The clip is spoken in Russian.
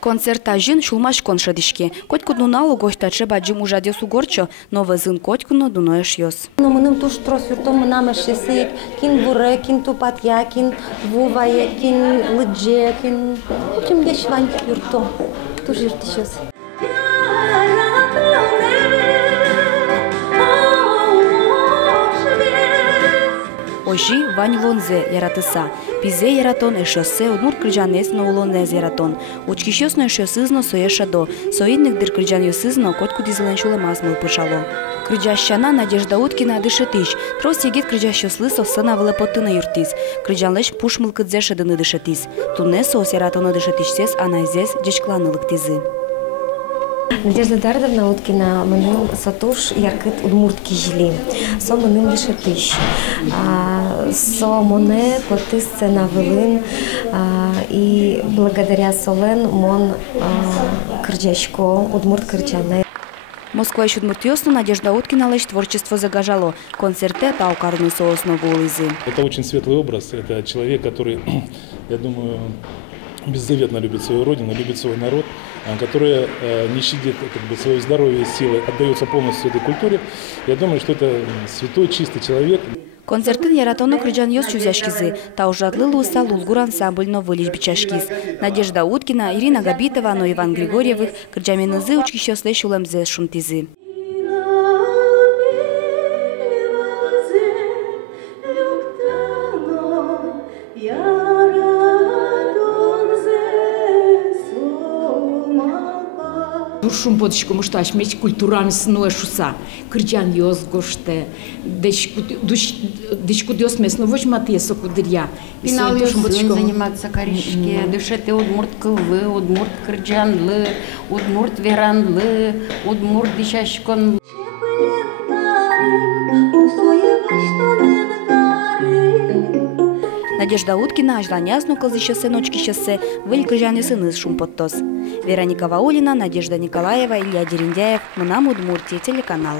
Концерта жин шулмаш коншадишки. Котькуну налу гостаче баджим ужадесу горчо, новый зын котькуну дуноеш йос. Но мыным туш трос юртом мынам шесек, кин буре, кин тупатья, кин вувае, кин лыдже, кин тем деш вань юртом. Туш юртишёс. Ожи вань лонзе яратыса. Пизе яратон эшосе удмур крыджанес но улонез яратон. Учкишёсно эшосызно соешадо. Соидник дыр крыджан ёсызно котку дизелен шулемаз мыл пышало. Крыджащана Надежда Уткина дышетыш. Трос егит крыджащослы сосына вылепотына юртиз. Крыджанлеш пушмыл кыдзешедыны дышетиз. Тунесо яратоны дышетишсес анайзес дечкланылык тизы. Надежда Дардовна Уткина мыным сатуш яркыт удмуртки жили. Со мыным дышетыш. Со моне коты сцена вылын. И благодаря солен мон крыджачко удмурт крыджане. Москва еще Удмуртиосну Надежда Уткина лишь творчество загажало. Концерты таукарну соосну гулизы. Это очень светлый образ. Это человек, который, я думаю, беззаветно любит свою родину, любит свой народ, который не щадит свое здоровье и силы, отдается полностью этой культуре. Я думаю, что это святой, чистый человек. Концертын яратону крыджан ёс чузяшкизы. Таужатлы луса лулгур ансамбльно вылечь бичашкиз. Надежда Уткина, Ирина Габитова, но Иван Григорьевых крыджаменызы учкищёсле шулемзе шунтизы. Дуршум подышку мушташ меч культурами сное шуса. Крыджан ёс гоште. Дичку дёс местно вож матьесо кудырья. Пинал ёс заниматься коришки. Дышете удмурт кылвы, удмурт крыджанлы, удмурт веранлы, удмурт дишашкон. Надежда Уткина ажланязну кылзыщесе ночкищесе выль крыжаны сыныз шумпоттос. Вероника Ваулина, Надежда Николаева, Илья Дерендяев, Мынам Удмуртия, телеканал.